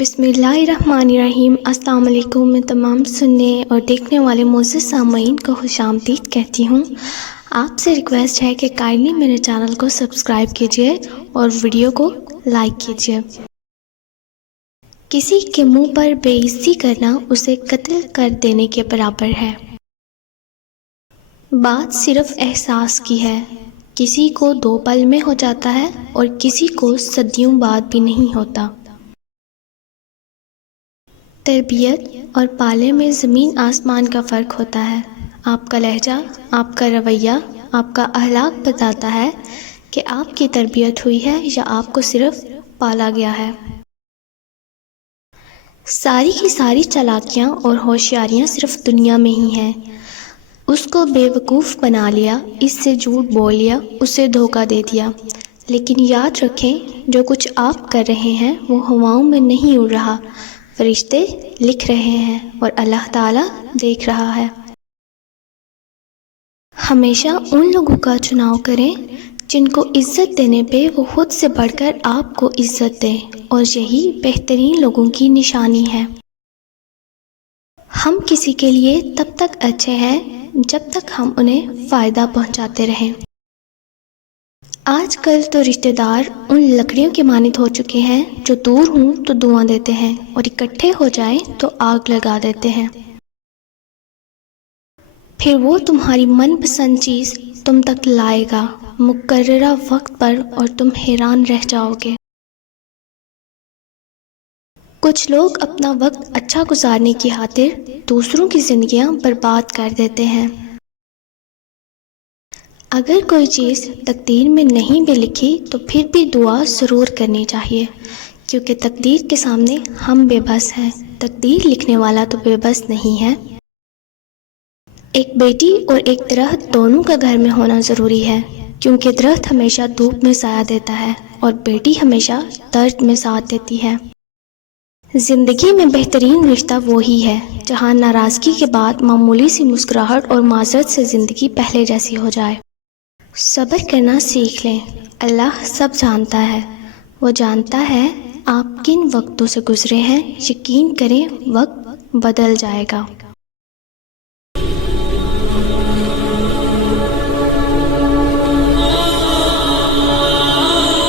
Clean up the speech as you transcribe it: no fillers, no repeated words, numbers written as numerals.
بسم اللہ الرحمن الرحیم۔ السلام علیکم۔ میں تمام سننے اور دیکھنے والے معزز سامعین کو خوش آمدید کہتی ہوں۔ آپ سے ریکویسٹ ہے کہ کائنڈلی میرے چینل کو سبسکرائب کیجیے اور ویڈیو کو لائک کیجیے۔ کسی کے منہ پر بے عزتی کرنا اسے قتل کر دینے کے برابر ہے۔ بات صرف احساس کی ہے۔ کسی کو 2 پل میں ہو جاتا ہے اور کسی کو صدیوں بعد بھی نہیں ہوتا۔ تربیت اور پالے میں زمین آسمان کا فرق ہوتا ہے۔ آپ کا لہجہ، آپ کا رویہ، آپ کا اخلاق بتاتا ہے کہ آپ کی تربیت ہوئی ہے یا آپ کو صرف پالا گیا ہے۔ ساری کی ساری چالاکیاں اور ہوشیاریاں صرف دنیا میں ہی ہیں۔ اس کو بے وقوف بنا لیا، اس سے جھوٹ بول لیا، اسے دھوکہ دے دیا۔ لیکن یاد رکھیں، جو کچھ آپ کر رہے ہیں وہ ہواؤں میں نہیں اڑ رہا، فرشتے لکھ رہے ہیں اور اللہ تعالیٰ دیکھ رہا ہے۔ ہمیشہ ان لوگوں کا چناؤ کریں جن کو عزت دینے پہ وہ خود سے بڑھ کر آپ کو عزت دیں، اور یہی بہترین لوگوں کی نشانی ہے۔ ہم کسی کے لیے تب تک اچھے ہیں جب تک ہم انہیں فائدہ پہنچاتے رہیں۔ آج کل تو رشتہ دار ان لکڑیوں کے مانند ہو چکے ہیں جو دور ہوں تو دعا دیتے ہیں اور اکٹھے ہو جائیں تو آگ لگا دیتے ہیں۔ پھر وہ تمہاری من پسند چیز تم تک لائے گا مقررہ وقت پر اور تم حیران رہ جاؤ گے۔ کچھ لوگ اپنا وقت اچھا گزارنے کی خاطر دوسروں کی زندگیاں برباد کر دیتے ہیں۔ اگر کوئی چیز تقدیر میں نہیں بھی لکھی تو پھر بھی دعا ضرور کرنی چاہیے، کیونکہ تقدیر کے سامنے ہم بے بس ہیں، تقدیر لکھنے والا تو بے بس نہیں ہے۔ ایک بیٹی اور ایک درخت دونوں کا گھر میں ہونا ضروری ہے، کیونکہ درخت ہمیشہ دھوپ میں سایہ دیتا ہے اور بیٹی ہمیشہ درد میں ساتھ دیتی ہے۔ زندگی میں بہترین رشتہ وہی ہے جہاں ناراضگی کے بعد معمولی سی مسکراہٹ اور معذرت سے زندگی پہلے جیسی ہو جائے۔ صبر کرنا سیکھ لیں، اللہ سب جانتا ہے، وہ جانتا ہے آپ کن وقتوں سے گزرے ہیں، یقین کریں وقت بدل جائے گا۔